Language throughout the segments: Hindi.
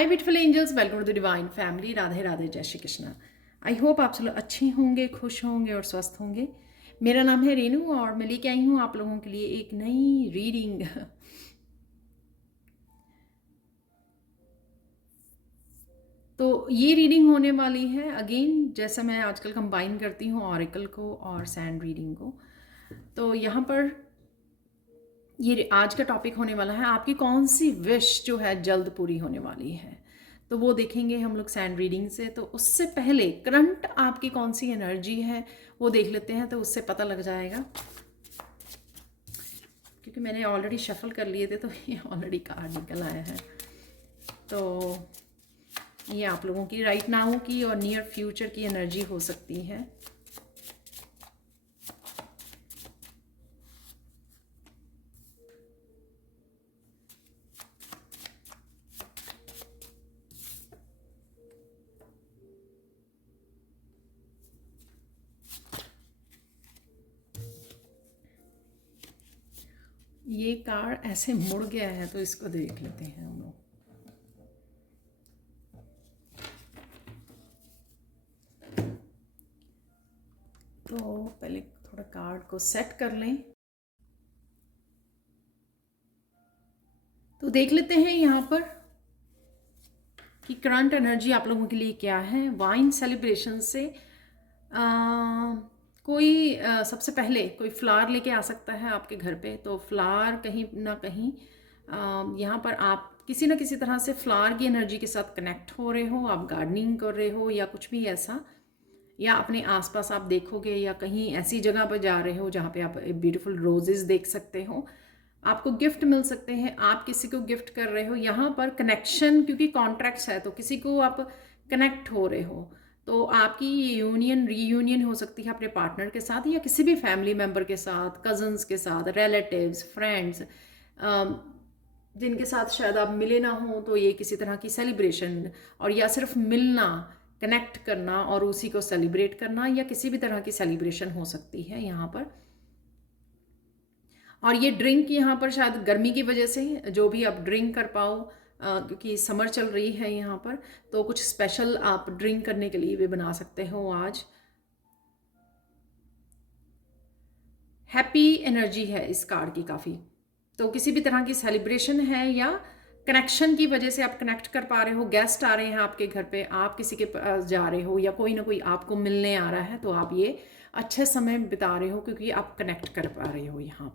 Hi beautiful angels, welcome to the divine family. Radhe Radhe, जय श्री कृष्णा। आई होप आप सब लोग अच्छे होंगे, खुश होंगे और स्वस्थ होंगे। मेरा नाम है रेनू और मैं लेके आई हूँ आप लोगों के लिए एक नई रीडिंग। तो ये रीडिंग होने वाली है अगेन, जैसा मैं आजकल कंबाइन करती हूँ ऑरेकल को और सैंड रीडिंग को। तो यहाँ पर ये आज का टॉपिक होने वाला है, आपकी कौन सी विश जो है जल्द पूरी होने वाली है। तो वो देखेंगे हम लोग सैंड रीडिंग से। तो उससे पहले करंट आपकी कौन सी एनर्जी है वो देख लेते हैं, तो उससे पता लग जाएगा। क्योंकि मैंने ऑलरेडी शफल कर लिए थे तो ये ऑलरेडी कार्ड निकल आया है। तो ये आप लोगों की राइट नाउ की और नियर फ्यूचर की एनर्जी हो सकती है। ये कार्ड ऐसे मुड़ गया है तो इसको देख लेते हैं हम लोग। तो पहले थोड़ा कार्ड को सेट कर लें। तो देख लेते हैं यहाँ पर कि करंट एनर्जी आप लोगों के लिए क्या है। वाइन सेलिब्रेशन से कोई सबसे पहले कोई फ्लावर लेके आ सकता है आपके घर पे। तो फ्लावर कहीं ना कहीं यहाँ पर आप किसी ना किसी तरह से फ्लावर की एनर्जी के साथ कनेक्ट हो रहे हो। आप गार्डनिंग कर रहे हो या कुछ भी ऐसा, या अपने आसपास आप देखोगे या कहीं ऐसी जगह पर जा रहे हो जहाँ पे आप ब्यूटीफुल रोजेस देख सकते हो। आपको गिफ्ट मिल सकते हैं, आप किसी को गिफ्ट कर रहे हो। यहाँ पर कनेक्शन, क्योंकि कॉन्ट्रैक्ट्स है तो किसी को आप कनेक्ट हो रहे हो। तो आपकी यूनियन रीयूनियन हो सकती है अपने पार्टनर के साथ या किसी भी फैमिली मेम्बर के साथ, कजन्स के साथ, रिलेटिव्स, फ्रेंड्स जिनके साथ शायद आप मिले ना हो। तो ये किसी तरह की सेलिब्रेशन, और या सिर्फ मिलना, कनेक्ट करना और उसी को सेलिब्रेट करना, या किसी भी तरह की सेलिब्रेशन हो सकती है यहाँ पर। और ये ड्रिंक यहाँ पर शायद गर्मी की वजह से जो भी आप ड्रिंक कर पाओ, क्योंकि समर चल रही है यहाँ पर, तो कुछ स्पेशल आप ड्रिंक करने के लिए भी बना सकते हो आज। हैप्पी एनर्जी है इस कार्ड की काफ़ी। तो किसी भी तरह की सेलिब्रेशन है या कनेक्शन की वजह से आप कनेक्ट कर पा रहे हो। गेस्ट आ रहे हैं आपके घर पे, आप किसी के पास जा रहे हो या कोई ना कोई आपको मिलने आ रहा है, तो आप ये अच्छे समय बिता रहे हो क्योंकि आप कनेक्ट कर पा रहे हो। यहाँ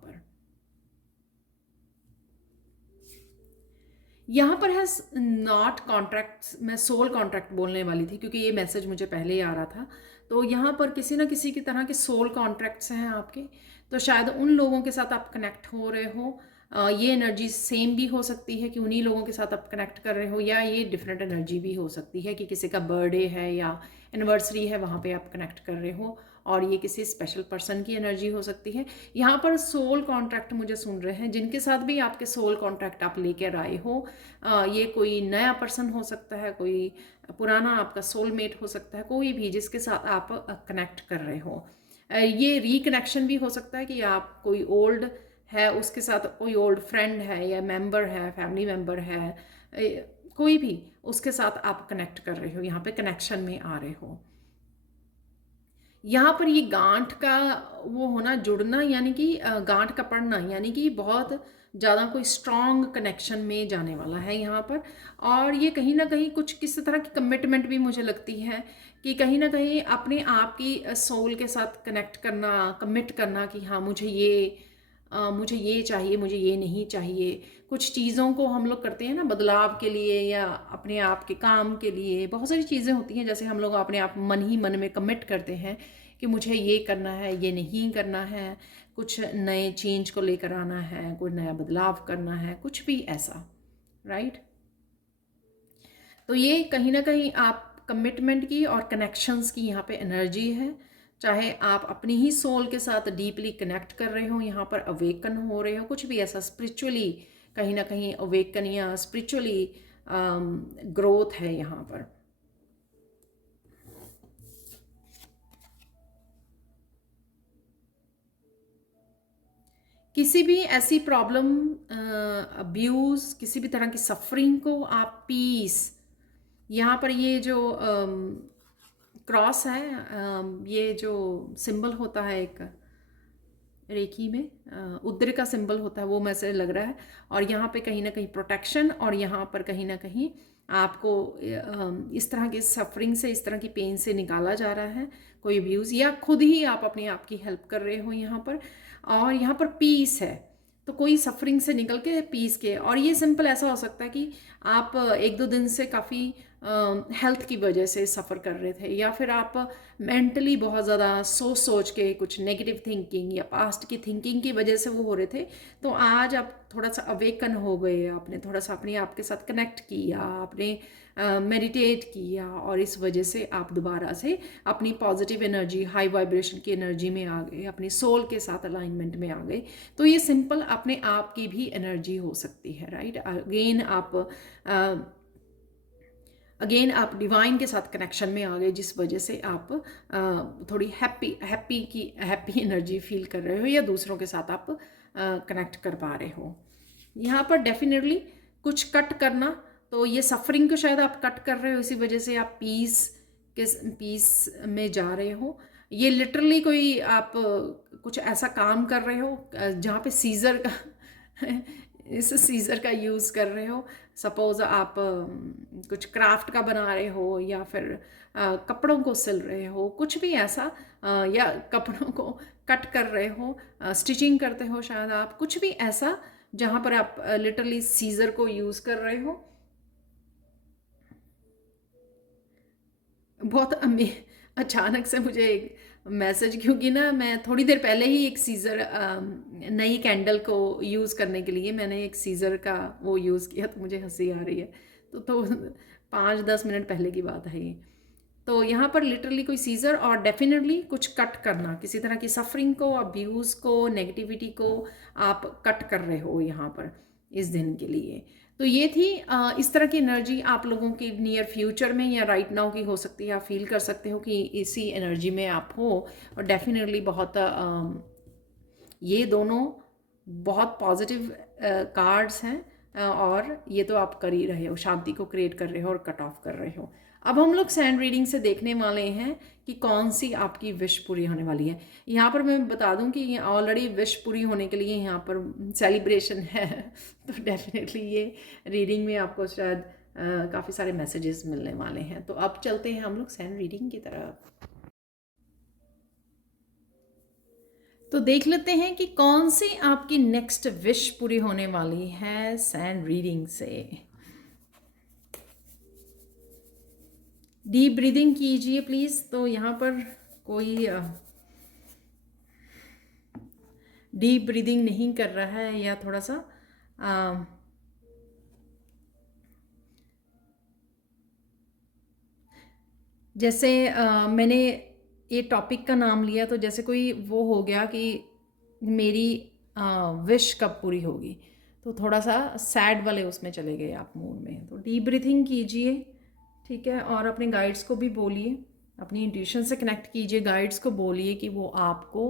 पर है नॉट कॉन्ट्रैक्ट। मैं सोल कॉन्ट्रैक्ट बोलने वाली थी क्योंकि ये मैसेज मुझे पहले ही आ रहा था। तो यहाँ पर किसी ना किसी की तरह के सोल कॉन्ट्रैक्ट्स हैं आपके। तो शायद उन लोगों के साथ आप कनेक्ट हो रहे हो। ये एनर्जी सेम भी हो सकती है कि उन्हीं लोगों के साथ आप कनेक्ट कर रहे हो, या ये डिफरेंट एनर्जी भी हो सकती है कि किसी का बर्थडे है या एनिवर्सरी है, वहाँ पे आप कनेक्ट कर रहे हो और ये किसी स्पेशल पर्सन की एनर्जी हो सकती है। यहाँ पर सोल कॉन्ट्रैक्ट मुझे सुन रहे हैं, जिनके साथ भी आपके सोल कॉन्ट्रैक्ट आप लेकर आए हो। ये कोई नया पर्सन हो सकता है, कोई पुराना आपका सोलमेट हो सकता है, कोई भी जिसके साथ आप कनेक्ट कर रहे हो। ये रिकनेक्शन भी हो सकता है कि आप कोई ओल्ड है उसके साथ, कोई ओल्ड फ्रेंड है या मेंबर है, फैमिली मेंबर है, कोई भी उसके साथ आप कनेक्ट कर रहे हो, यहाँ पे कनेक्शन में आ रहे हो। यहाँ पर ये गांठ का वो होना, जुड़ना, यानी कि गांठ का पड़ना, यानी कि बहुत ज़्यादा कोई स्ट्रॉन्ग कनेक्शन में जाने वाला है यहाँ पर। और ये कहीं ना कहीं कुछ किसी तरह की कमिटमेंट भी मुझे लगती है कि कहीं ना कहीं अपने आप की सोल के साथ कनेक्ट करना, कमिट करना कि हाँ मुझे ये चाहिए, मुझे ये नहीं चाहिए। कुछ चीज़ों को हम लोग करते हैं ना बदलाव के लिए या अपने आप के काम के लिए। बहुत सारी चीज़ें होती हैं जैसे हम लोग अपने आप मन ही मन में कमिट करते हैं कि मुझे ये करना है, ये नहीं करना है, कुछ नए चेंज को लेकर आना है, कोई नया बदलाव करना है, कुछ भी ऐसा, राइट। तो ये कहीं ना कहीं आप कमिटमेंट की और कनेक्शंस की यहाँ पे एनर्जी है। चाहे आप अपनी ही सोल के साथ डीपली कनेक्ट कर रहे हो, यहाँ पर अवेकन हो रहे हो, कुछ भी ऐसा स्पिरिचुअली कहीं ना कहीं अवेकन या स्पिरिचुअली ग्रोथ है यहाँ पर। किसी भी ऐसी प्रॉब्लम, अब्यूज़, किसी भी तरह की सफरिंग को आप पीस, यहाँ पर ये जो क्रॉस है, ये जो सिंबल होता है एक रेकी में, उद्र का सिंबल होता है, वो मैसेज लग रहा है। और यहाँ पे कहीं ना कहीं प्रोटेक्शन, और यहाँ पर कहीं ना कहीं आपको इस तरह की सफरिंग से, इस तरह की पेन से निकाला जा रहा है, कोई अब्यूज़, या खुद ही आप अपने आप की हेल्प कर रहे हो यहाँ पर। और यहाँ पर पीस है, तो कोई सफरिंग से निकल के पीस के। और ये सिंपल ऐसा हो सकता है कि आप एक दो दिन से काफ़ी हेल्थ की वजह से सफ़र कर रहे थे, या फिर आप मेंटली बहुत ज़्यादा सोच के कुछ नेगेटिव थिंकिंग या पास्ट की थिंकिंग की वजह से वो हो रहे थे। तो आज आप थोड़ा सा अवेकन हो गए, आपने थोड़ा सा अपने आप के साथ कनेक्ट किया, आपने मेडिटेट किया, और इस वजह से आप दोबारा से अपनी पॉजिटिव एनर्जी, हाई वाइब्रेशन की एनर्जी में आ गए, अपनी सोल के साथ अलाइनमेंट में आ गए। तो ये सिंपल अपने आप की भी एनर्जी हो सकती है, राइट। अगेन आप डिवाइन के साथ कनेक्शन में आ गए, जिस वजह से आप थोड़ी हैप्पी एनर्जी फील कर रहे हो, या दूसरों के साथ आप कनेक्ट कर पा रहे हो। यहाँ पर डेफिनेटली कुछ कट करना, तो ये सफरिंग को शायद आप कट कर रहे हो, इसी वजह से आप पीस में जा रहे हो। ये लिटरली कोई आप कुछ ऐसा काम कर रहे हो जहाँ पे सीज़र का इस सीज़र का यूज़ कर रहे हो। सपोज़ आप कुछ क्राफ्ट का बना रहे हो, या फिर कपड़ों को सिल रहे हो, कुछ भी ऐसा, या कपड़ों को कट कर रहे हो, स्टिचिंग करते हो शायद आप, कुछ भी ऐसा जहाँ पर आप लिटरली सीज़र को यूज़ कर रहे हो। बहुत अचानक से मुझे एक मैसेज, क्योंकि ना मैं थोड़ी देर पहले ही एक सीज़र, नई कैंडल को यूज़ करने के लिए मैंने एक सीज़र का वो यूज़ किया, तो मुझे हंसी आ रही है। तो 5-10 मिनट पहले की बात है ये। तो यहाँ पर लिटरली कोई सीज़र, और डेफिनेटली कुछ कट करना, किसी तरह की सफरिंग को, अब्यूज़ को, नेगेटिविटी को आप कट कर रहे हो यहाँ पर इस दिन के लिए। तो ये थी इस तरह की एनर्जी आप लोगों की नियर फ्यूचर में या राइट नाउ की हो सकती है। आप फील कर सकते हो कि इसी एनर्जी में आप हो, और डेफिनेटली बहुत ये दोनों बहुत पॉजिटिव कार्ड्स हैं, और ये तो आप कर ही रहे हो, शांति को क्रिएट कर रहे हो और कट ऑफ कर रहे हो। अब हम लोग सैंड रीडिंग से देखने वाले हैं कि कौन सी आपकी विश पूरी होने वाली है। यहाँ पर मैं बता दूं कि ऑलरेडी विश पूरी होने के लिए यहाँ पर सेलिब्रेशन है तो डेफिनेटली ये रीडिंग में आपको शायद काफ़ी सारे मैसेजेस मिलने वाले हैं। तो अब चलते हैं हम लोग सैंड रीडिंग की तरफ। तो देख लेते हैं कि कौन सी आपकी नेक्स्ट विश पूरी होने वाली है सैंड रीडिंग से। डीप ब्रीदिंग कीजिए प्लीज़। तो यहाँ पर कोई डीप ब्रीदिंग नहीं कर रहा है, या थोड़ा सा जैसे मैंने ये टॉपिक का नाम लिया, तो जैसे कोई वो हो गया कि मेरी विश कब पूरी होगी, तो थोड़ा सा सैड वाले उसमें चले गए आप मूड में। तो डीप ब्रीथिंग कीजिए, ठीक है, और अपने गाइड्स को भी बोलिए, अपनी इंट्यूशन से कनेक्ट कीजिए, गाइड्स को बोलिए कि वो आपको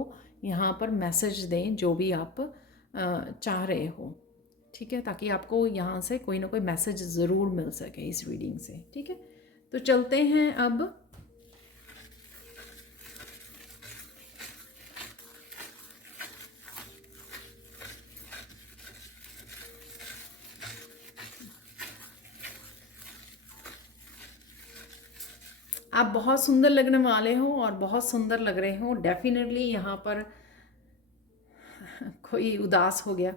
यहाँ पर मैसेज दें जो भी आप चाह रहे हो, ठीक है, ताकि आपको यहाँ से कोई ना कोई मैसेज ज़रूर मिल सके इस रीडिंग से, ठीक है। तो चलते हैं अब। आप बहुत सुंदर लगने वाले हो और बहुत सुंदर लग रहे हो। डेफिनेटली यहाँ पर कोई उदास हो गया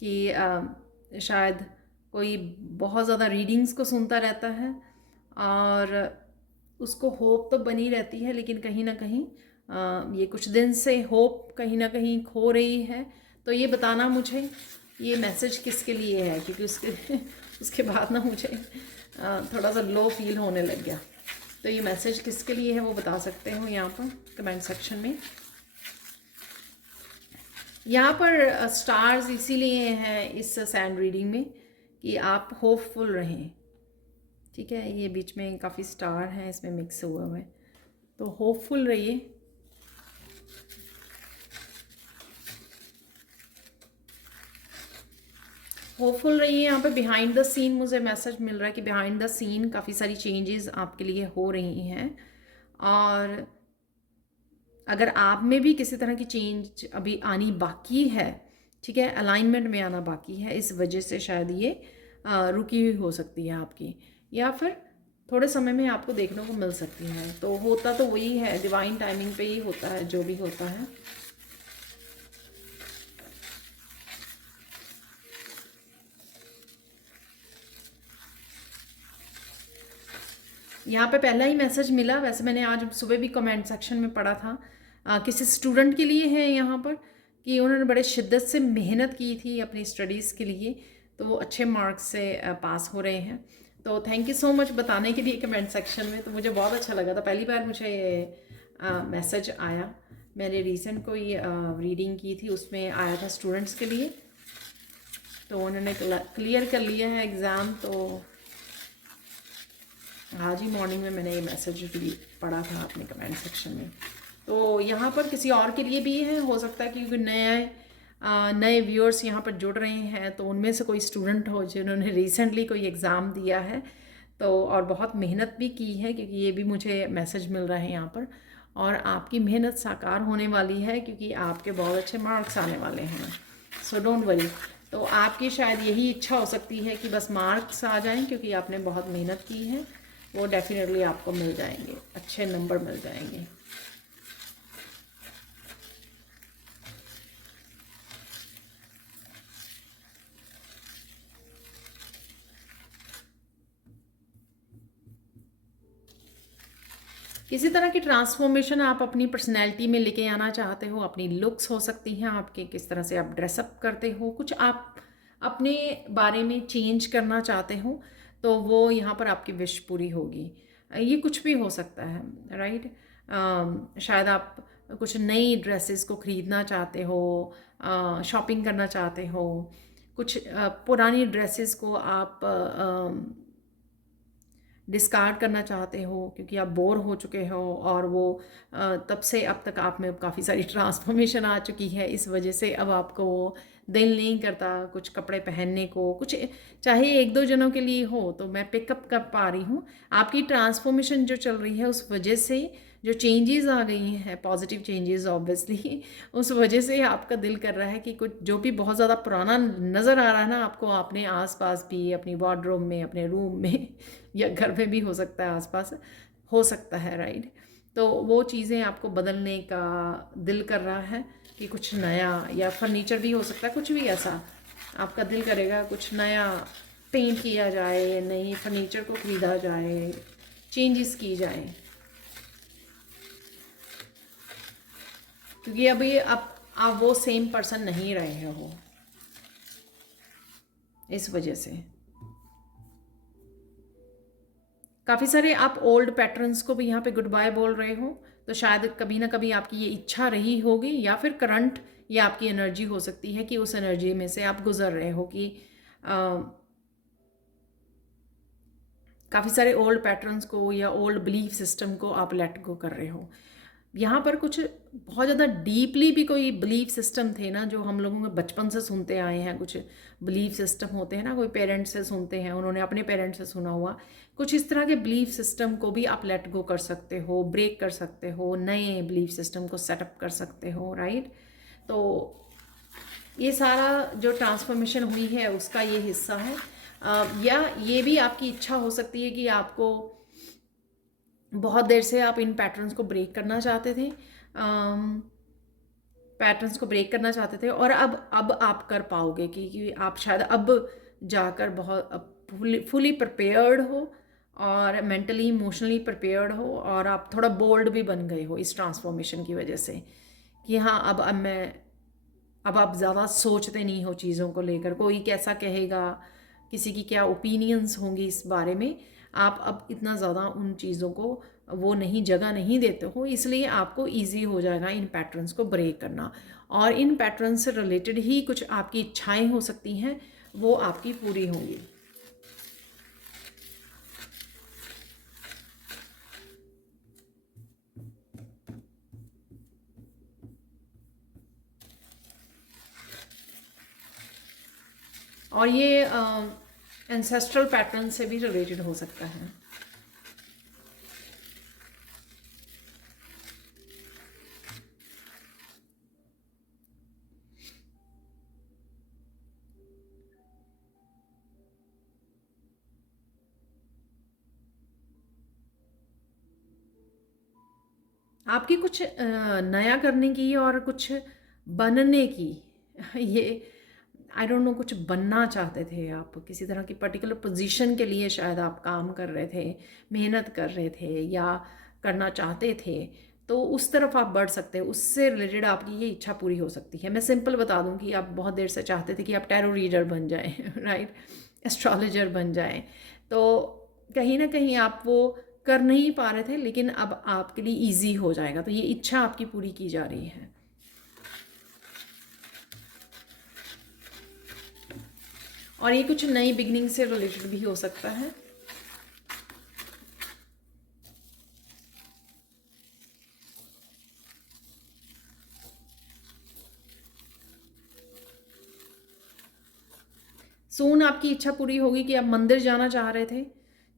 कि शायद कोई बहुत ज़्यादा रीडिंग्स को सुनता रहता है और उसको होप तो बनी रहती है, लेकिन कहीं ना कहीं ये कुछ दिन से होप कहीं ना कहीं खो रही है। तो ये बताना मुझे ये मैसेज किसके लिए है, क्योंकि उसके बाद ना मुझे थोड़ा सा लो फील होने लग गया। तो ये मैसेज किसके लिए है वो बता सकते हो यहाँ पर कमेंट सेक्शन में। यहाँ पर स्टार्स इसीलिए हैं इस सैंड रीडिंग में कि आप होपफुल रहें, ठीक है। ये बीच में काफ़ी स्टार हैं इसमें मिक्स हुए हुए, तो होपफुल रहिए। होपफुल रहिए। यहाँ पे बिहाइंड द सीन मुझे मैसेज मिल रहा है कि बिहाइंड द सीन काफ़ी सारी चेंजेस आपके लिए हो रही हैं, और अगर आप में भी किसी तरह की चेंज अभी आनी बाकी है, ठीक है, अलाइनमेंट में आना बाकी है, इस वजह से शायद ये रुकी हुई हो सकती है आपकी, या फिर थोड़े समय में आपको देखने को मिल सकती है। तो होता तो वही है, डिवाइन टाइमिंग पे ही होता है जो भी होता है। यहाँ पे पहला ही मैसेज मिला, वैसे मैंने आज सुबह भी कमेंट सेक्शन में पढ़ा था, किसी स्टूडेंट के लिए है यहाँ पर, कि उन्होंने बड़े शिद्दत से मेहनत की थी अपनी स्टडीज़ के लिए, तो वो अच्छे मार्क्स से पास हो रहे हैं। तो थैंक यू सो मच बताने के लिए कमेंट सेक्शन में, तो मुझे बहुत अच्छा लगा था, पहली बार मुझे ये मैसेज आया। मैंने रिसेंट कोई रीडिंग की थी, उसमें आया था स्टूडेंट्स के लिए, तो उन्होंने क्लियर कर लिया है एग्ज़ाम। तो आज ही मॉर्निंग में मैंने ये मैसेज भी पढ़ा था अपने कमेंट सेक्शन में। तो यहाँ पर किसी और के लिए भी है, हो सकता है क्योंकि नए व्यूअर्स यहाँ पर जुड़ रहे हैं, तो उनमें से कोई स्टूडेंट हो जिन्होंने रिसेंटली कोई एग्ज़ाम दिया है, तो और बहुत मेहनत भी की है, क्योंकि ये भी मुझे मैसेज मिल रहा है यहाँ पर, और आपकी मेहनत साकार होने वाली है, क्योंकि आपके बहुत अच्छे मार्क्स आने वाले हैं। So don't worry. तो आपकी शायद यही इच्छा हो सकती है कि बस मार्क्स आ जाएं, क्योंकि आपने बहुत मेहनत की है, वो डेफिनेटली आपको मिल जाएंगे, अच्छे नंबर मिल जाएंगे। किसी तरह की ट्रांसफॉर्मेशन आप अपनी पर्सनैलिटी में लेके आना चाहते हो, अपनी लुक्स हो सकती हैं आपके, किस तरह से आप ड्रेसअप करते हो, कुछ आप अपने बारे में चेंज करना चाहते हो, तो वो यहाँ पर आपकी विश पूरी होगी। ये कुछ भी हो सकता है, राइट। शायद आप कुछ नई ड्रेसेस को ख़रीदना चाहते हो, शॉपिंग करना चाहते हो, कुछ पुरानी ड्रेसेस को आप डिस्कार्ड करना चाहते हो, क्योंकि आप बोर हो चुके हो, और वो तब से अब तक आप में काफ़ी सारी ट्रांसफॉर्मेशन आ चुकी है, इस वजह से अब आपको वो दिल नहीं करता कुछ कपड़े पहनने को, कुछ चाहे एक दो जनों के लिए हो। तो मैं पिकअप कर पा रही हूँ आपकी ट्रांसफॉर्मेशन जो चल रही है, उस वजह से जो चेंजेस आ गई हैं, पॉजिटिव चेंजेस ऑब्वियसली, उस वजह से आपका दिल कर रहा है कि कुछ जो भी बहुत ज़्यादा पुराना नज़र आ रहा है ना आपको, अपने आसपास भी, अपनी वार्डरोब में, अपने रूम में या घर में भी हो सकता है, आसपास हो सकता है, राइट। तो वो चीज़ें आपको बदलने का दिल कर रहा है, कि कुछ नया, या फर्नीचर भी हो सकता है, कुछ भी ऐसा आपका दिल करेगा कुछ नया पेंट किया जाए, नई फर्नीचर को ख़रीदा जाए, चेंजेस की जाए, क्योंकि अभी आप वो सेम पर्सन नहीं रहे हो, इस वजह से काफ़ी सारे आप ओल्ड पैटर्न्स को भी यहाँ पे गुड बाय बोल रहे हो। तो शायद कभी ना कभी आपकी ये इच्छा रही होगी, या फिर करंट ये आपकी एनर्जी हो सकती है कि उस एनर्जी में से आप गुजर रहे हो, कि काफ़ी सारे ओल्ड पैटर्न्स को या ओल्ड बिलीफ सिस्टम को आप लेट गो कर रहे हो। यहाँ पर कुछ बहुत ज़्यादा डीपली भी कोई बिलीफ सिस्टम थे ना, जो हम लोगों के बचपन से सुनते आए हैं, कुछ बिलीफ सिस्टम होते हैं ना, कोई पेरेंट्स से सुनते हैं, उन्होंने अपने पेरेंट्स से सुना हुआ, कुछ इस तरह के बिलीफ सिस्टम को भी आप लेट गो कर सकते हो, ब्रेक कर सकते हो, नए बिलीफ सिस्टम को सेटअप कर सकते हो, राइट। तो ये सारा जो ट्रांसफॉर्मेशन हुई है उसका ये हिस्सा है। या ये भी आपकी इच्छा हो सकती है कि आपको बहुत देर से आप इन पैटर्न्स को ब्रेक करना चाहते थे, पैटर्न्स को ब्रेक करना चाहते थे, और अब आप कर पाओगे, क्योंकि आप शायद अब जाकर बहुत फुली प्रिपेयर्ड हो, और मेंटली इमोशनली प्रिपेयर्ड हो, और आप थोड़ा बोल्ड भी बन गए हो इस ट्रांसफॉर्मेशन की वजह से, कि हाँ अब आप ज़्यादा सोचते नहीं हो चीज़ों को लेकर, कोई कैसा कहेगा, किसी की क्या ओपिनियंस होंगी इस बारे में, आप अब इतना ज़्यादा उन चीज़ों को वो नहीं जगह नहीं देते हो, इसलिए आपको इजी हो जाएगा इन पैटर्न्स को ब्रेक करना, और इन पैटर्न से रिलेटेड ही कुछ आपकी इच्छाएं हो सकती हैं, वो आपकी पूरी होंगी। और ये एंसेस्ट्रल पैटर्न से भी रिलेटेड हो सकता है। आपकी कुछ नया करने की और कुछ बनने की ये आई डोंट नो, कुछ बनना चाहते थे आप, किसी तरह की पर्टिकुलर पोजीशन के लिए शायद आप काम कर रहे थे, मेहनत कर रहे थे या करना चाहते थे, तो उस तरफ आप बढ़ सकते हैं, उससे रिलेटेड आपकी ये इच्छा पूरी हो सकती है। मैं सिंपल बता दूं कि आप बहुत देर से चाहते थे कि आप टैरो रीडर बन जाएं राइट, एस्ट्रोलॉजर बन जाएं, तो कहीं ना कहीं आप वो कर नहीं पा रहे थे, लेकिन अब आपके लिए ईजी हो जाएगा, तो ये इच्छा आपकी पूरी की जा रही है। और ये कुछ नई बिगनिंग से रिलेटेड भी हो सकता है। सून आपकी इच्छा पूरी होगी कि आप मंदिर जाना चाह रहे थे,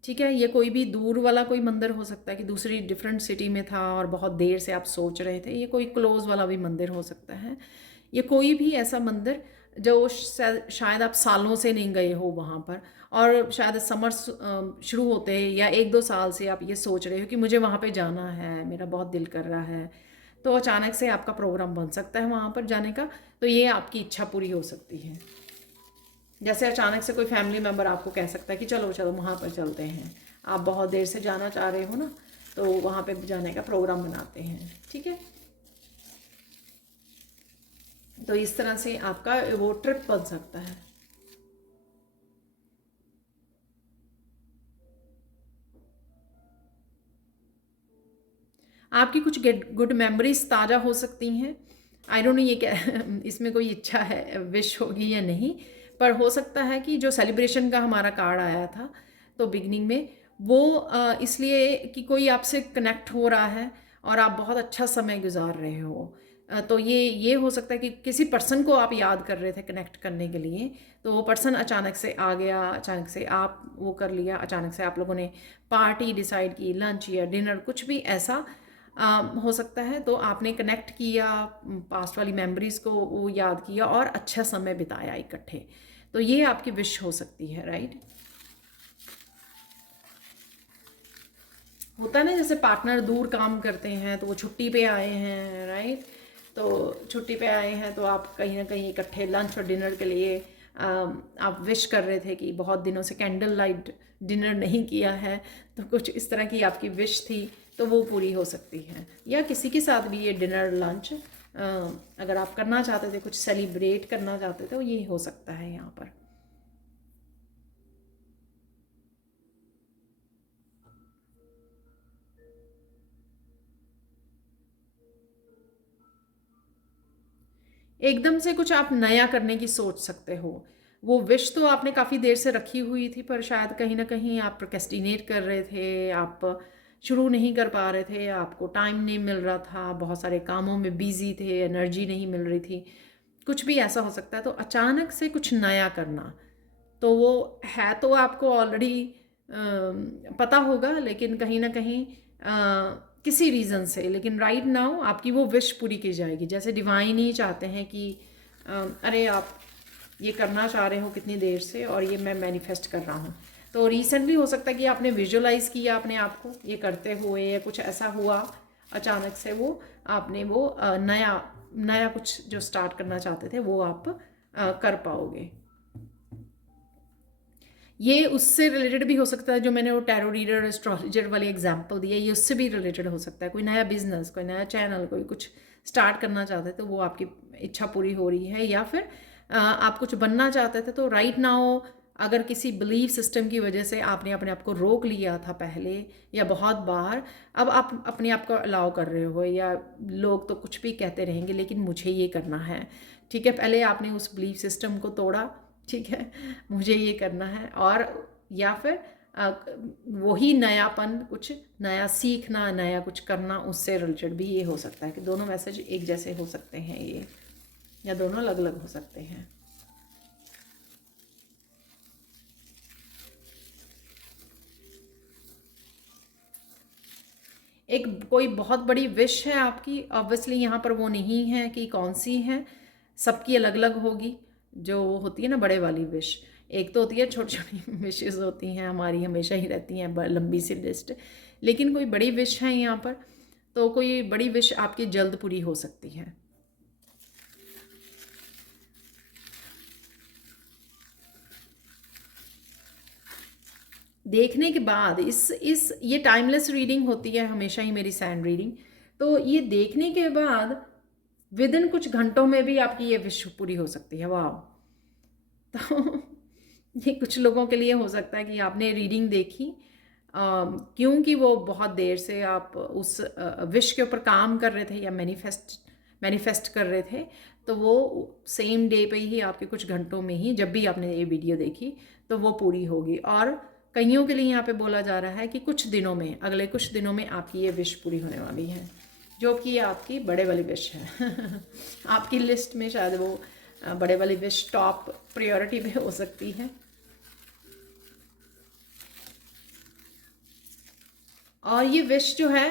ठीक है। ये कोई भी दूर वाला कोई मंदिर हो सकता है कि दूसरी डिफरेंट सिटी में था और बहुत देर से आप सोच रहे थे, ये कोई क्लोज वाला भी मंदिर हो सकता है। ये कोई भी ऐसा मंदिर जो शायद आप सालों से नहीं गए हो वहाँ पर, और शायद समर शुरू होते हैं या 1-2 साल से आप ये सोच रहे हो कि मुझे वहाँ पे जाना है, मेरा बहुत दिल कर रहा है, तो अचानक से आपका प्रोग्राम बन सकता है वहाँ पर जाने का, तो ये आपकी इच्छा पूरी हो सकती है। जैसे अचानक से कोई फैमिली मेम्बर आपको कह सकता है कि चलो चलो वहाँ पर चलते हैं, आप बहुत देर से जाना चाह रहे हो ना, तो वहाँ पे जाने का प्रोग्राम बनाते हैं, ठीक है। तो इस तरह से आपका वो ट्रिप बन सकता है। आपकी कुछ गुड मेमोरीज ताज़ा हो सकती हैं। आई डोंट नो ये क्या इसमें कोई इच्छा है, विश होगी या नहीं, पर हो सकता है कि जो सेलिब्रेशन का हमारा कार्ड आया था तो बिगनिंग में, वो इसलिए कि कोई आपसे कनेक्ट हो रहा है और आप बहुत अच्छा समय गुजार रहे हो। तो ये हो सकता है कि किसी पर्सन को आप याद कर रहे थे कनेक्ट करने के लिए, तो वो पर्सन अचानक से आ गया, अचानक से आप वो कर लिया, अचानक से आप लोगों ने पार्टी डिसाइड की, लंच या डिनर, कुछ भी ऐसा हो सकता है। तो आपने कनेक्ट किया, पास्ट वाली मेमोरीज को वो याद किया और अच्छा समय बिताया इकट्ठे, तो ये आपकी विश हो सकती है, राइट। होता है ना, जैसे पार्टनर दूर काम करते हैं तो वो छुट्टी पे आए हैं, राइट, तो छुट्टी पे आए हैं तो आप कहीं ना कहीं इकट्ठे लंच और डिनर के लिए आप विश कर रहे थे कि बहुत दिनों से कैंडल लाइट डिनर नहीं किया है, तो कुछ इस तरह की आपकी विश थी, तो वो पूरी हो सकती है। या किसी के साथ भी ये डिनर लंच अगर आप करना चाहते थे, कुछ सेलिब्रेट करना चाहते थे, तो ये हो सकता है यहाँ पर। एकदम से कुछ आप नया करने की सोच सकते हो। वो विश तो आपने काफ़ी देर से रखी हुई थी, पर शायद कहीं ना कहीं आप प्रोक्रेस्टिनेट कर रहे थे, आप शुरू नहीं कर पा रहे थे, आपको टाइम नहीं मिल रहा था, बहुत सारे कामों में बिजी थे, एनर्जी नहीं मिल रही थी, कुछ भी ऐसा हो सकता है। तो अचानक से कुछ नया करना, तो वो है तो आपको ऑलरेडी पता होगा, लेकिन कहीं ना कहीं किसी रीज़न से, लेकिन राइट नाउ आपकी वो विश पूरी की जाएगी। जैसे डिवाइन ही चाहते हैं कि अरे आप ये करना चाह रहे हो कितनी देर से और ये मैं मैनिफेस्ट कर रहा हूँ। तो रिसेंटली हो सकता है कि आपने विजुअलाइज किया अपने आप को ये करते हुए, या कुछ ऐसा हुआ अचानक से, वो आपने वो नया नया कुछ जो स्टार्ट करना चाहते थे वो आप कर पाओगे। ये उससे रिलेटेड भी हो सकता है, जो मैंने वो टैरो रीडर एस्ट्रोलॉजर वाले एग्जांपल दिए, ये उससे भी रिलेटेड हो सकता है। कोई नया बिजनेस, कोई नया चैनल, कोई कुछ स्टार्ट करना चाहते थे तो वो आपकी इच्छा पूरी हो रही है, या फिर आप कुछ बनना चाहते थे, तो राइट नाउ अगर किसी बिलीफ सिस्टम की वजह से आपने अपने आप को रोक लिया था पहले या बहुत बार, अब आप अपने आप को अलाउ कर रहे हो, या लोग तो कुछ भी कहते रहेंगे लेकिन मुझे ये करना है, ठीक है। पहले आपने उस बिलीफ सिस्टम को तोड़ा, ठीक है, मुझे ये करना है, और या फिर वही नयापन, कुछ नया सीखना, नया कुछ करना, उससे रिलेटेड भी ये हो सकता है कि दोनों मैसेज एक जैसे हो सकते हैं ये, या दोनों अलग अलग हो सकते हैं। एक कोई बहुत बड़ी विश है आपकी, ऑब्वियसली यहाँ पर वो नहीं है कि कौन सी है, सबकी अलग अलग होगी। जो होती है ना बड़े वाली विश, एक तो होती है छोटी छोटी विशेज़ होती हैं हमारी, हमेशा ही रहती हैं लंबी सी लिस्ट, लेकिन कोई बड़ी विश है यहाँ पर, तो कोई बड़ी विश आपकी जल्द पूरी हो सकती है। देखने के बाद इस ये टाइमलेस रीडिंग होती है हमेशा ही मेरी सैंड रीडिंग, तो ये देखने के बाद विद इन कुछ घंटों में भी आपकी ये विश पूरी हो सकती है। वाह! तो ये कुछ लोगों के लिए हो सकता है कि आपने रीडिंग देखी, क्योंकि वो बहुत देर से आप उस विश के ऊपर काम कर रहे थे या मैनिफेस्ट कर रहे थे, तो वो सेम डे पे ही आपके कुछ घंटों में ही, जब भी आपने ये वीडियो देखी, तो वो पूरी होगी। और कईयों के लिए यहाँ पे बोला जा रहा है कि कुछ दिनों में, अगले कुछ दिनों में आपकी ये विश पूरी होने वाली है, जो कि आपकी बड़े वाली विश है। आपकी लिस्ट में शायद वो बड़े वाली विश टॉप प्रायोरिटी पे हो सकती है। और ये विश जो है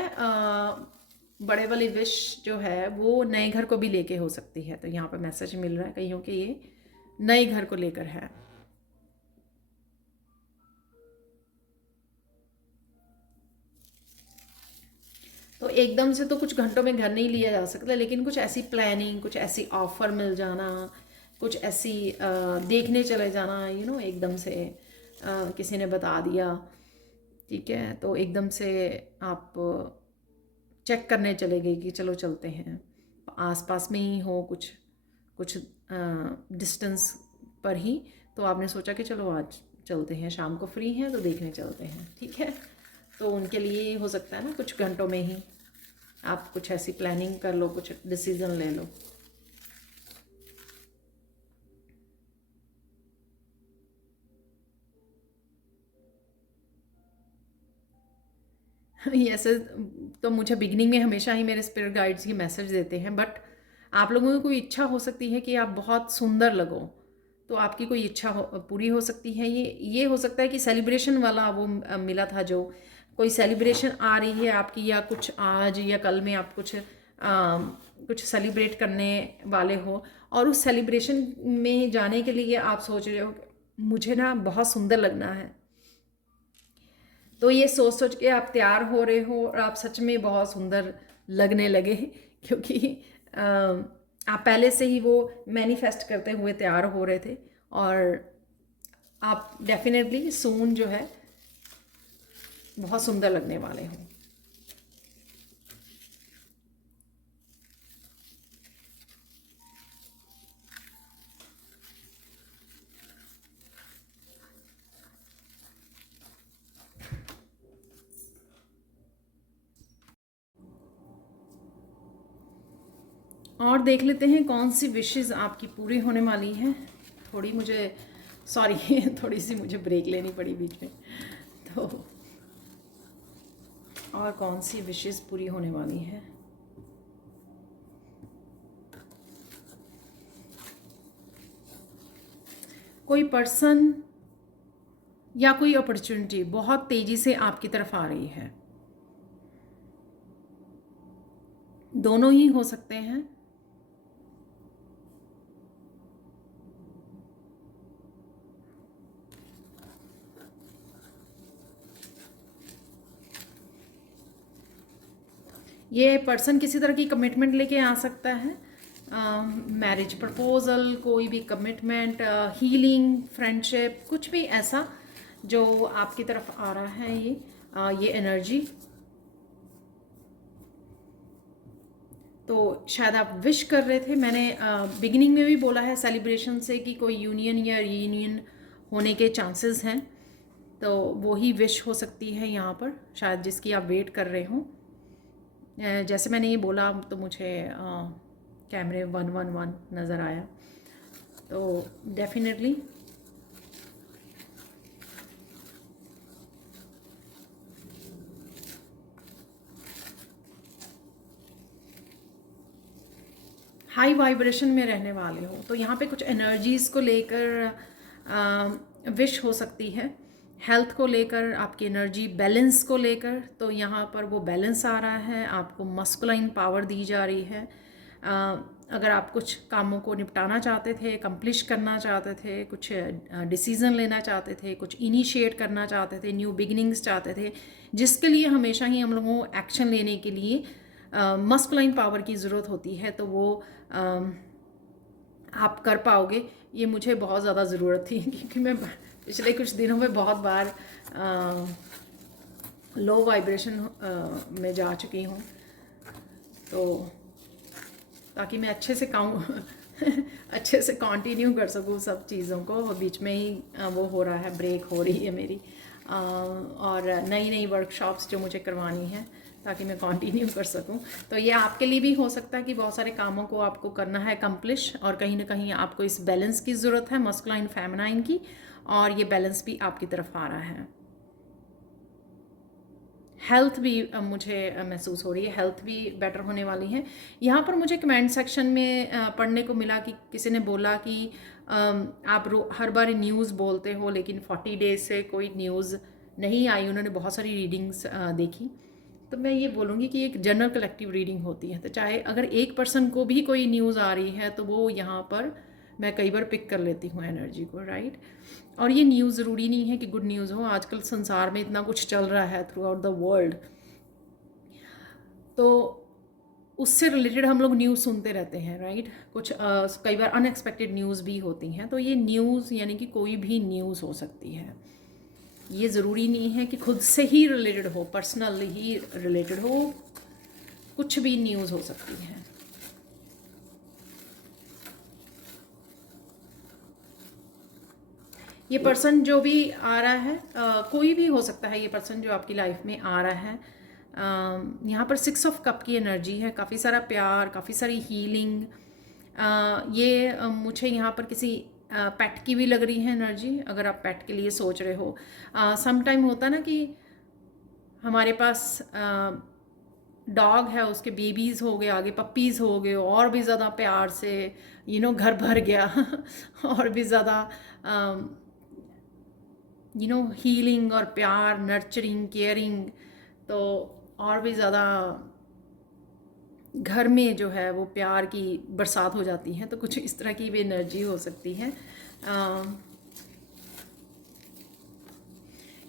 बड़े वाली विश जो है वो नए घर को भी लेके हो सकती है। तो यहाँ पर मैसेज मिल रहा है कईयों के ये नए घर को लेकर है। तो एकदम से तो कुछ घंटों में घर नहीं लिया जा सकता, लेकिन कुछ ऐसी प्लानिंग, कुछ ऐसी ऑफर मिल जाना, कुछ ऐसी देखने चले जाना, एकदम से किसी ने बता दिया, ठीक है, तो एकदम से आप चेक करने चले गए कि चलो चलते हैं, आसपास में ही हो, कुछ कुछ डिस्टेंस पर ही, तो आपने सोचा कि चलो आज चलते हैं, शाम को फ्री हैं तो देखने चलते हैं, ठीक है। तो उनके लिए हो सकता है ना कुछ घंटों में ही आप कुछ ऐसी प्लानिंग कर लो, कुछ डिसीजन ले लो। ऐसे तो मुझे बिगनिंग में हमेशा ही मेरे स्पिरिट गाइड्स ये मैसेज देते हैं, बट आप लोगों की कोई इच्छा हो सकती है कि आप बहुत सुंदर लगो, तो आपकी कोई इच्छा पूरी हो सकती है। ये हो सकता है कि सेलिब्रेशन वाला वो मिला था, जो कोई सेलिब्रेशन आ रही है आपकी, या कुछ आज या कल में आप कुछ सेलिब्रेट करने वाले हो, और उस सेलिब्रेशन में जाने के लिए आप सोच रहे हो मुझे ना बहुत सुंदर लगना है, तो ये सोच सोच के आप तैयार हो रहे हो और आप सच में बहुत सुंदर लगने लगे, क्योंकि आप पहले से ही वो मैनिफेस्ट करते हुए तैयार हो रहे थे, और आप डेफिनेटली सून जो है बहुत सुंदर लगने वाले हो। और देख लेते हैं कौन सी विशेस आपकी पूरी होने वाली हैं। थोड़ी मुझे सॉरी थोड़ी सी मुझे ब्रेक लेनी पड़ी बीच में, तो और कौन सी विशेस पूरी होने वाली है। कोई पर्सन या कोई अपॉर्चुनिटी बहुत तेजी से आपकी तरफ आ रही है, दोनों ही हो सकते हैं। ये पर्सन किसी तरह की कमिटमेंट लेके आ सकता है, मैरिज प्रपोजल, कोई भी कमिटमेंट, हीलिंग, फ्रेंडशिप, कुछ भी ऐसा जो आपकी तरफ आ रहा है। ये एनर्जी, तो शायद आप विश कर रहे थे, मैंने बिगिनिंग में भी बोला है सेलिब्रेशन से कि कोई यूनियन या रीयूनियन होने के चांसेस हैं, तो वो ही विश हो सकती है यहाँ पर, शायद जिसकी आप वेट कर रहे हो। जैसे मैंने ये बोला तो मुझे कैमरे 111 नज़र आया, तो डेफिनेटली हाई वाइब्रेशन में रहने वाले हो, तो यहाँ पे कुछ एनर्जीज़ को लेकर विश हो सकती है हेल्थ को लेकर, आपकी एनर्जी बैलेंस को लेकर, तो यहाँ पर वो बैलेंस आ रहा है, आपको मस्कुलाइन पावर दी जा रही है। अगर आप कुछ कामों को निपटाना चाहते थे, कंप्लीट करना चाहते थे, कुछ डिसीज़न लेना चाहते थे, कुछ इनिशिएट करना चाहते थे, न्यू बिगिनिंग्स चाहते थे, जिसके लिए हमेशा ही हम लोगों को एक्शन लेने के लिए मस्कुलाइन पावर की ज़रूरत होती है, तो वो आप कर पाओगे। ये मुझे बहुत ज़्यादा ज़रूरत थी क्योंकि मैं पिछले कुछ दिनों में बहुत बार लो वाइब्रेशन में जा चुकी हूँ, तो ताकि मैं अच्छे से अच्छे से कंटिन्यू कर सकूँ सब चीज़ों को। बीच में ही वो हो रहा है, ब्रेक हो रही है मेरी, और नई नई वर्कशॉप्स जो मुझे करवानी है ताकि मैं कंटिन्यू कर सकूं। तो ये आपके लिए भी हो सकता है कि बहुत सारे कामों को आपको करना है कंप्लिश, और कहीं ना कहीं आपको इस बैलेंस की ज़रूरत है, मस्कुलाइन फेमिनाइन की, और ये बैलेंस भी आपकी तरफ आ रहा है। हेल्थ भी मुझे महसूस हो रही है, हेल्थ भी बेटर होने वाली है। यहाँ पर मुझे कमेंट सेक्शन में पढ़ने को मिला कि किसी ने बोला कि आप हर बार न्यूज़ बोलते हो लेकिन 40 डेज से कोई न्यूज़ नहीं आई। उन्होंने बहुत सारी रीडिंग्स देखी, तो मैं ये बोलूँगी कि एक जनरल कलेक्टिव रीडिंग होती है, तो चाहे अगर एक पर्सन को भी कोई न्यूज़ आ रही है तो वो यहाँ पर मैं कई बार पिक कर लेती हूँ एनर्जी को, राइट। और ये न्यूज़ ज़रूरी नहीं है कि गुड न्यूज़ हो, आजकल संसार में इतना कुछ चल रहा है थ्रू आउट द वर्ल्ड, तो उससे रिलेटेड हम लोग न्यूज़ सुनते रहते हैं, राइट। कुछ कई बार अनएक्सपेक्टेड न्यूज़ भी होती हैं, तो ये न्यूज़ यानी कि कोई भी न्यूज़ हो सकती है। ये ज़रूरी नहीं है कि खुद से ही रिलेटेड हो, पर्सनल ही रिलेटेड हो, कुछ भी न्यूज़ हो सकती है। ये पर्सन जो भी आ रहा है, कोई भी हो सकता है ये पर्सन जो आपकी लाइफ में आ रहा है। यहाँ पर 6 ऑफ कप की एनर्जी है, काफ़ी सारा प्यार, काफ़ी सारी हीलिंग। ये मुझे यहाँ पर किसी पेट की भी लग रही है एनर्जी, अगर आप पेट के लिए सोच रहे हो। सम टाइम होता है ना कि हमारे पास डॉग है, उसके बेबीज़ हो गए, आगे पप्पीज़ हो गए, और भी ज़्यादा प्यार से घर भर गया और भी ज़्यादा हीलिंग और प्यार, नर्चरिंग, केयरिंग, तो और भी ज़्यादा घर में जो है वो प्यार की बरसात हो जाती है। तो कुछ इस तरह की भी एनर्जी हो सकती है।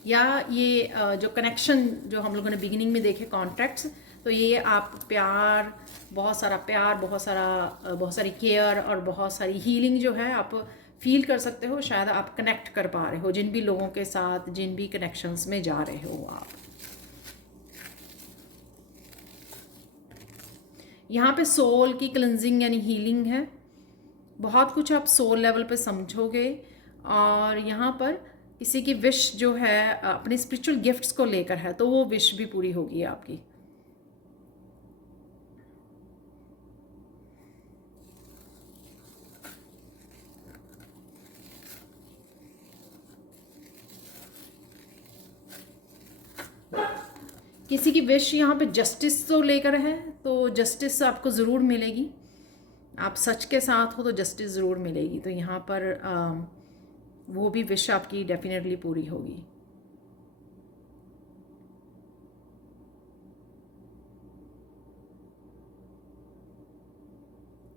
या ये जो कनेक्शन जो हम लोगों ने बिगिनिंग में देखे, कॉन्ट्रैक्ट्स, तो ये आप प्यार, बहुत सारी केयर और बहुत सारी हीलिंग जो है आप फील कर सकते हो। शायद आप कनेक्ट कर पा रहे हो जिन भी लोगों के साथ, जिन भी कनेक्शंस में जा रहे हो आप। यहाँ पे सोल की क्लिनजिंग यानी हीलिंग है, बहुत कुछ आप सोल लेवल पे समझोगे। और यहाँ पर किसी की विश जो है अपने स्पिरिचुअल गिफ्ट्स को लेकर है, तो वो विश भी पूरी होगी आपकी। किसी की विश यहाँ पे जस्टिस तो लेकर है, तो जस्टिस आपको ज़रूर मिलेगी। आप सच के साथ हो तो जस्टिस ज़रूर मिलेगी। तो यहाँ पर वो भी विश आपकी डेफिनेटली पूरी होगी।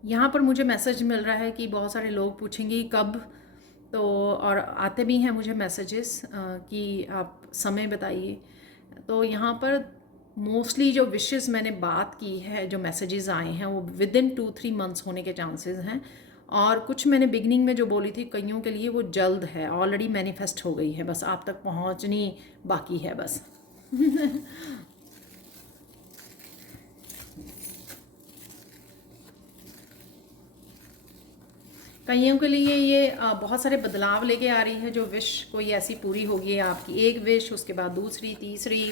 यहाँ पर मुझे मैसेज मिल रहा है कि बहुत सारे लोग पूछेंगे कब, तो और आते भी हैं मुझे मैसेजेस कि आप समय बताइए। तो यहाँ पर मोस्टली जो विशेस मैंने बात की है, जो मैसेजेस आए हैं, वो विद इन 2-3 मंथ्स होने के चांसेस हैं। और कुछ मैंने बिगनिंग में जो बोली थी, कईयों के लिए वो जल्द है, ऑलरेडी मैनिफेस्ट हो गई है, बस आप तक पहुँचनी बाकी है बस। कईयों के लिए ये बहुत सारे बदलाव लेके आ रही है। जो विश कोई ऐसी पूरी होगी आपकी, एक विश, उसके बाद दूसरी, तीसरी,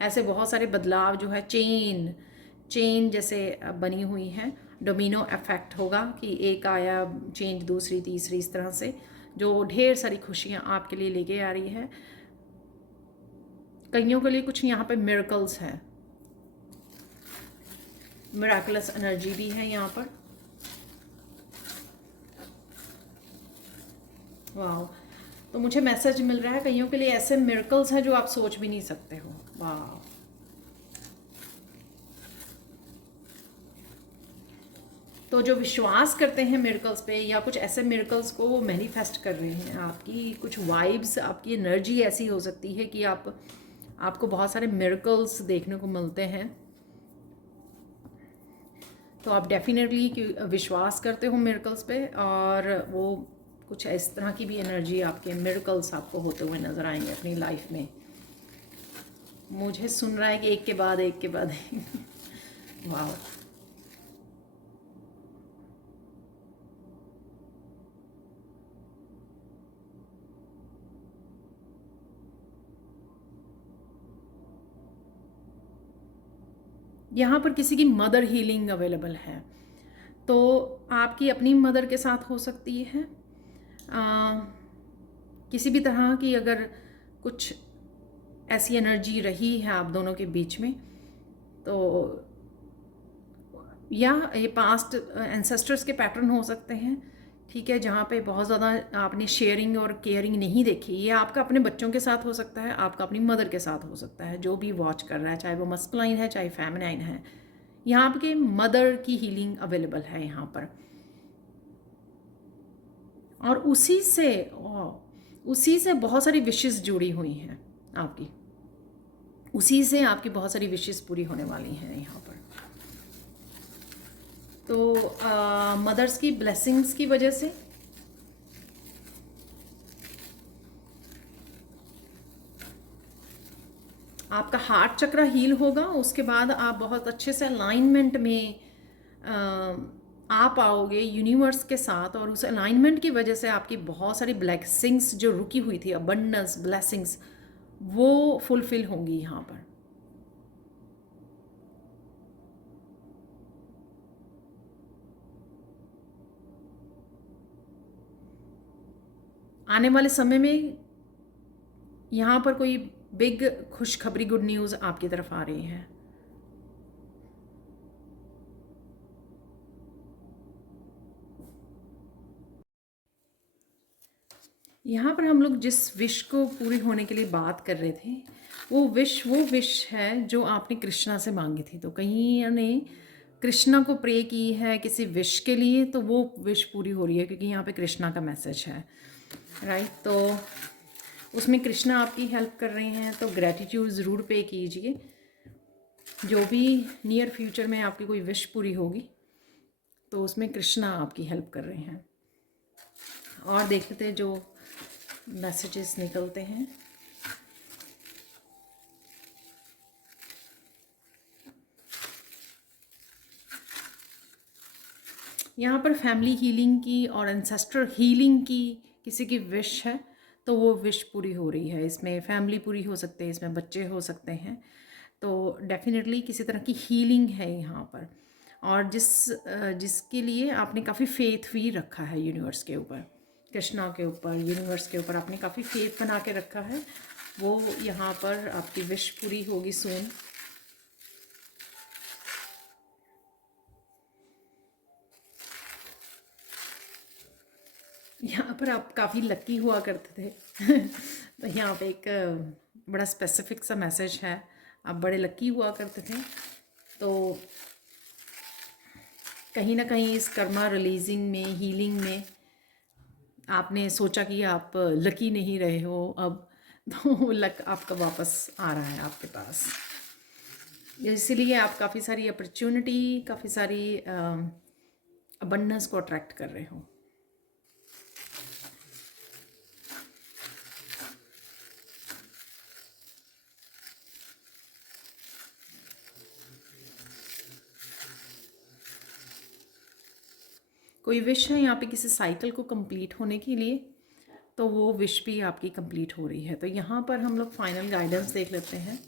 ऐसे बहुत सारे बदलाव जो है चेन जैसे बनी हुई है। डोमिनो इफेक्ट होगा कि एक आया, चेंज दूसरी, तीसरी, इस तरह से जो ढेर सारी खुशियाँ आपके लिए लेके आ रही है। कईयों के लिए कुछ यहाँ पे मिरेकल्स है, मिराकुलस एनर्जी भी है यहाँ पर। वाह, तो मुझे मैसेज मिल रहा है कईयों के लिए ऐसे मिरेकल्स हैं जो आप सोच भी नहीं सकते हो। वाह। तो जो विश्वास करते हैं मिरेकल्स पे या कुछ ऐसे मिरेकल्स को वो मैनिफेस्ट कर रहे हैं, आपकी कुछ वाइब्स, आपकी एनर्जी ऐसी हो सकती है कि आपको बहुत सारे मिरेकल्स देखने को मिलते हैं। तो आप डेफिनेटली विश्वास करते हो मिरेकल्स पे, और वो कुछ इस तरह की भी एनर्जी, आपके मिरेकल्स आपको होते हुए नज़र आएंगे अपनी लाइफ में। मुझे सुन रहा है कि एक के बाद एक के बाद एक। वाह। यहाँ पर किसी की मदर हीलिंग अवेलेबल है, तो आपकी अपनी मदर के साथ हो सकती है। किसी भी तरह की अगर कुछ ऐसी एनर्जी रही है आप दोनों के बीच में, तो या ये पास्ट एंसेस्टर्स के पैटर्न हो सकते हैं, ठीक है, जहाँ पे बहुत ज़्यादा आपने शेयरिंग और केयरिंग नहीं देखी। ये आपका अपने बच्चों के साथ हो सकता है, आपका अपनी मदर के साथ हो सकता है, जो भी वॉच कर रहा है, चाहे वो मस्कुलाइन है चाहे फेमिनाइन है। यहाँ आपके मदर की हीलिंग अवेलेबल है यहाँ पर, और उसी से बहुत सारी विशेस जुड़ी हुई हैं आपकी, उसी से आपकी बहुत सारी विशेस पूरी होने वाली हैं यहाँ पर। तो मदर्स की ब्लेसिंग्स की वजह से आपका हार्ट चक्र हील होगा। उसके बाद आप बहुत अच्छे से अलाइनमेंट में आ पाओगे यूनिवर्स के साथ, और उस अलाइनमेंट की वजह से आपकी बहुत सारी ब्लेसिंग्स जो रुकी हुई थी, अबंडेंस ब्लेसिंग्स, वो फुलफिल होंगी यहाँ पर। आने वाले समय में यहाँ पर कोई बिग खुशखबरी, गुड न्यूज़ आपकी तरफ आ रही है। यहाँ पर हम लोग जिस विश को पूरी होने के लिए बात कर रहे थे, वो विश है जो आपने कृष्णा से मांगी थी। तो कहीं ने कृष्णा को प्रे की है किसी विश के लिए, तो वो विश पूरी हो रही है, क्योंकि यहाँ पे कृष्णा का मैसेज है, राइट। तो उसमें कृष्णा आपकी हेल्प कर रहे हैं, तो ग्रैटिट्यूड ज़रूर पे कीजिए। जो भी नियर फ्यूचर में आपकी कोई विश पूरी होगी, तो उसमें कृष्णा आपकी हेल्प कर रहे हैं। और देख लेते हैं जो मैसेजेस निकलते हैं। यहाँ पर फैमिली हीलिंग की और एंसेस्टर हीलिंग की किसी की विश है, तो वो विश पूरी हो रही है। इसमें फैमिली पूरी हो सकते हैं, इसमें बच्चे हो सकते हैं, तो डेफिनेटली किसी तरह की हीलिंग है यहाँ पर। और जिसके लिए आपने काफ़ी फेथ भी रखा है यूनिवर्स के ऊपर, कृष्णा के ऊपर, यूनिवर्स के ऊपर आपने काफ़ी फेथ बना के रखा है, वो यहाँ पर आपकी विश पूरी होगी सून। यहाँ पर आप काफ़ी लकी हुआ करते थे तो यहाँ पे एक बड़ा स्पेसिफिक सा मैसेज है, आप बड़े लकी हुआ करते थे। तो कहीं ना कहीं इस कर्मा रिलीजिंग में, हीलिंग में आपने सोचा कि आप लकी नहीं रहे हो अब, तो लक आपका वापस आ रहा है आपके पास। इसीलिए आप काफ़ी सारी अपॉर्चुनिटी, काफ़ी सारी अबंडेंस को अट्रैक्ट कर रहे हो। कोई विश है यहाँ पे किसी साइकिल को कंप्लीट होने के लिए, तो वो विश भी आपकी कंप्लीट हो रही है। तो यहाँ पर हम लोग फाइनल गाइडेंस देख लेते हैं।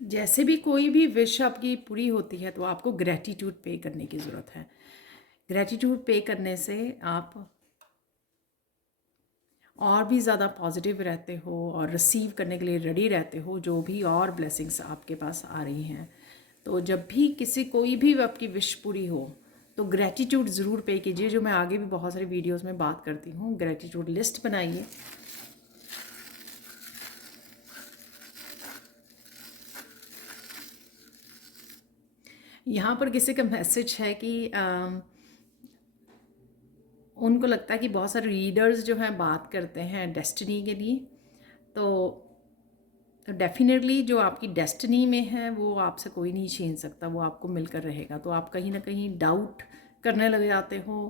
जैसे भी कोई भी विश आपकी पूरी होती है, तो आपको ग्रैटिट्यूड पे करने की ज़रूरत है। ग्रैटिट्यूड पे करने से आप और भी ज़्यादा पॉजिटिव रहते हो और रिसीव करने के लिए रेडी रहते हो जो भी और ब्लेसिंग्स आपके पास आ रही हैं। तो जब भी किसी कोई भी आपकी विश पूरी हो तो ग्रैटिट्यूड ज़रूर पे कीजिए, जो मैं आगे भी बहुत सारी वीडियोस में बात करती हूँ। ग्रैटिट्यूड लिस्ट बनाइए। यहाँ पर किसी का मैसेज है कि उनको लगता है कि बहुत सारे रीडर्स जो हैं बात करते हैं डेस्टिनी के लिए, तो डेफिनेटली जो आपकी डेस्टिनी में है वो आपसे कोई नहीं छीन सकता, वो आपको मिलकर रहेगा। तो आप कहीं ना कहीं डाउट करने लग जाते हो।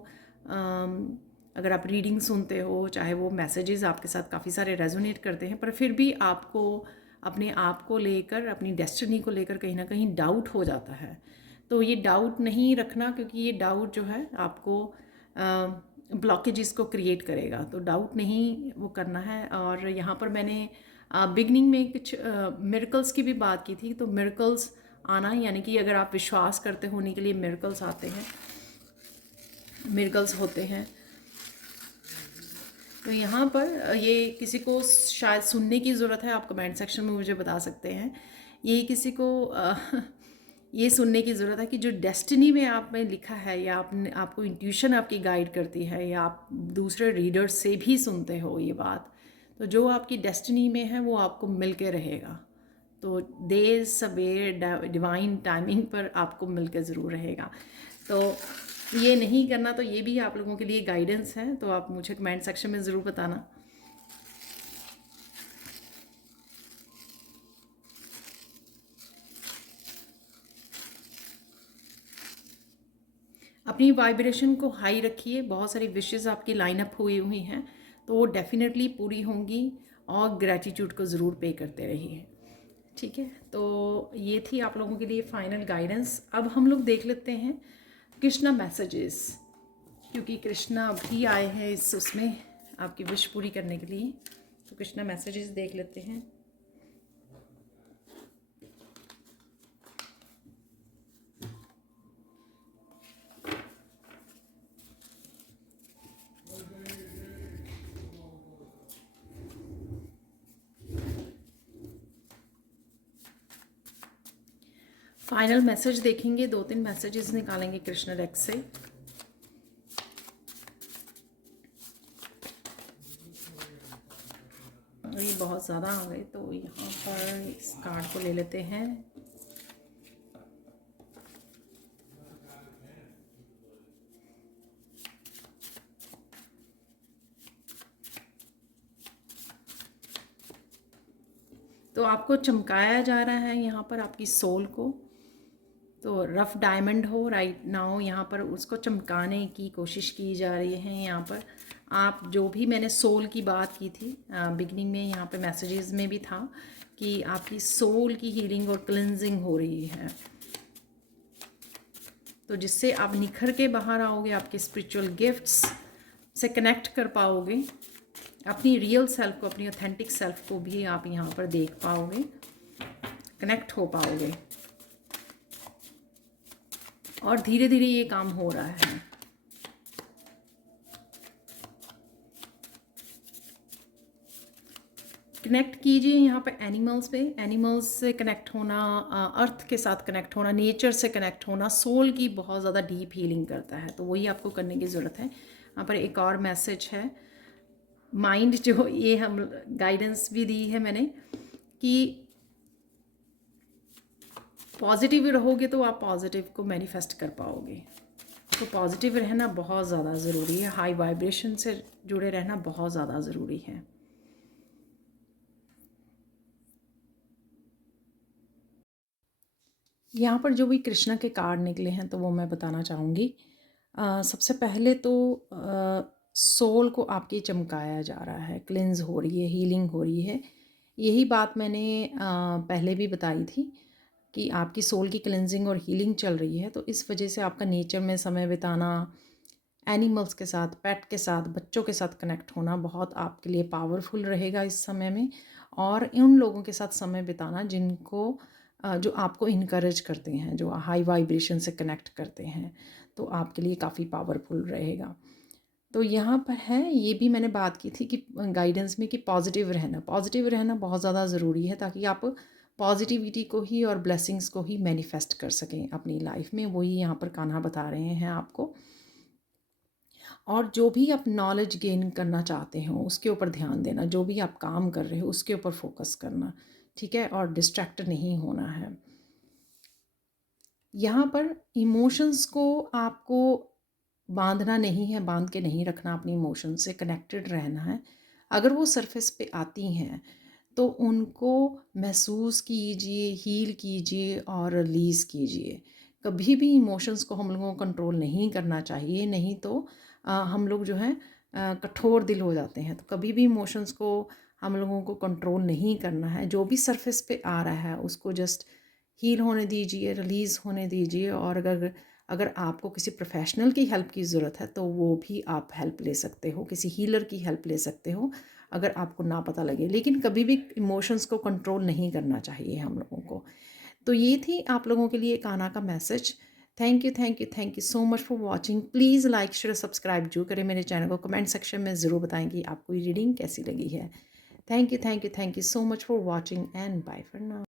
अगर आप रीडिंग सुनते हो, चाहे वो मैसेजेस आपके साथ काफ़ी सारे रेजोनेट करते हैं, पर फिर भी आपको अपने आप को लेकर, अपनी डेस्टिनी को लेकर कहीं ना कहीं डाउट हो जाता है। तो ये डाउट नहीं रखना, क्योंकि ये डाउट जो है आपको ब्लॉकेजेस को क्रिएट करेगा। तो डाउट नहीं वो करना है। और यहाँ पर मैंने बिगनिंग में कुछ मिरेकल्स की भी बात की थी। तो मिरेकल्स आना, यानी कि अगर आप विश्वास करते हो उन्हीं के लिए मिरेकल्स आते हैं, मिरेकल्स होते हैं। तो यहाँ पर ये किसी को शायद सुनने की ज़रूरत है, आप कमेंट सेक्शन में मुझे बता सकते हैं। ये किसी को ये सुनने की ज़रूरत है कि जो डेस्टिनी में आप में लिखा है, या आपने आपको इंट्यूशन आपकी गाइड करती है, या आप दूसरे रीडर्स से भी सुनते हो ये बात, तो जो आपकी डेस्टिनी में है वो आपको मिल के रहेगा। तो देर सवेर डिवाइन टाइमिंग पर आपको मिल के ज़रूर रहेगा। तो ये नहीं करना, तो ये भी आप लोगों के लिए गाइडेंस है। तो आप मुझे कमेंट सेक्शन में ज़रूर बताना। अपनी वाइब्रेशन को हाई रखिए। बहुत सारी विशेस आपकी लाइन अप हुई हुई हैं, तो वो डेफिनेटली पूरी होंगी। और ग्रैटिट्यूड को ज़रूर पे करते रहिए। ठीक है, तो ये थी आप लोगों के लिए फाइनल गाइडेंस। अब हम लोग देख लेते हैं कृष्णा मैसेजेस, क्योंकि कृष्णा भी आए हैं इस उसमें आपकी विश पूरी करने के लिए। तो कृष्णा मैसेजेस देख लेते हैं। फाइनल मैसेज देखेंगे, 2-3 मैसेजेस निकालेंगे कृष्णा डेक से। ये बहुत ज़्यादा आ गए, तो यहाँ पर इस कार्ड को ले लेते हैं। तो आपको चमकाया जा रहा है यहाँ पर आपकी सोल को। तो रफ़ डायमंड हो राइट नाउ, यहाँ पर उसको चमकाने की कोशिश की जा रही है। यहाँ पर आप जो भी मैंने सोल की बात की थी बिगनिंग में, यहाँ पे मैसेजेस में भी था कि आपकी सोल की हीलिंग और क्लिनजिंग हो रही है। तो जिससे आप निखर के बाहर आओगे, आपके स्पिरिचुअल गिफ्ट्स से कनेक्ट कर पाओगे, अपनी रियल सेल्फ को, अपनी ऑथेंटिक सेल्फ को भी आप यहाँ पर देख पाओगे, कनेक्ट हो पाओगे। और धीरे धीरे ये काम हो रहा है। कनेक्ट कीजिए यहाँ पे एनिमल्स पे, एनिमल्स से कनेक्ट होना, अर्थ के साथ कनेक्ट होना, नेचर से कनेक्ट होना सोल की बहुत ज़्यादा डीप हीलिंग करता है। तो वही आपको करने की ज़रूरत है। यहाँ पर एक और मैसेज है माइंड, जो ये हम गाइडेंस भी दी है मैंने कि पॉजिटिव रहोगे तो आप पॉजिटिव को मैनिफेस्ट कर पाओगे। तो पॉजिटिव रहना बहुत ज़्यादा ज़रूरी है, हाई वाइब्रेशन से जुड़े रहना बहुत ज़्यादा ज़रूरी है। यहाँ पर जो भी कृष्णा के कार्ड निकले हैं तो वो मैं बताना चाहूँगी। सबसे पहले तो सोल को आपकी चमकाया जा रहा है, क्लिंज हो रही है, हीलिंग हो रही है। यही बात मैंने पहले भी बताई थी कि आपकी सोल की क्लिनजिंग और हीलिंग चल रही है। तो इस वजह से आपका नेचर में समय बिताना, एनिमल्स के साथ, पेट के साथ, बच्चों के साथ कनेक्ट होना बहुत आपके लिए पावरफुल रहेगा इस समय में। और उन लोगों के साथ समय बिताना जिनको जो आपको इनकरेज करते हैं, जो हाई वाइब्रेशन से कनेक्ट करते हैं, तो आपके लिए काफ़ी पावरफुल रहेगा। तो यहाँ पर है, ये भी मैंने बात की थी कि गाइडेंस में कि पॉजिटिव रहना बहुत ज़्यादा ज़रूरी है, ताकि आप पॉजिटिविटी को ही और ब्लेसिंग्स को ही मैनिफेस्ट कर सकें अपनी लाइफ में। वही यहाँ पर कान्हा बता रहे हैं आपको। और जो भी आप नॉलेज गेन करना चाहते हो उसके ऊपर ध्यान देना, जो भी आप काम कर रहे हो उसके ऊपर फोकस करना, ठीक है, और डिस्ट्रैक्ट नहीं होना है। यहाँ पर इमोशंस को आपको बांधना नहीं है, बांध के नहीं रखना, अपनी इमोशंस से कनेक्टेड रहना है। अगर वो सरफेस पे आती हैं तो उनको महसूस कीजिए, हील कीजिए और रिलीज़ कीजिए। कभी भी इमोशंस को हम लोगों को कंट्रोल नहीं करना चाहिए, नहीं तो हम लोग जो है कठोर दिल हो जाते हैं। तो कभी भी इमोशंस को हम लोगों को कंट्रोल नहीं करना है। जो भी सरफेस पे आ रहा है उसको जस्ट हील होने दीजिए, रिलीज़ होने दीजिए। और अगर अगर आपको किसी प्रोफेशनल की हेल्प की ज़रूरत है तो वो भी आप हेल्प ले सकते हो, किसी हीलर की हेल्प ले सकते हो अगर आपको ना पता लगे। लेकिन कभी भी इमोशंस को कंट्रोल नहीं करना चाहिए हम लोगों को। तो ये थी आप लोगों के लिए कान्हा का message. Thank you so much for watching. Please like share subscribe जो करें मेरे चैनल को। कमेंट सेक्शन में ज़रूर बताएं कि आपको ये रीडिंग कैसी लगी है। Thank you so much for watching and bye for now.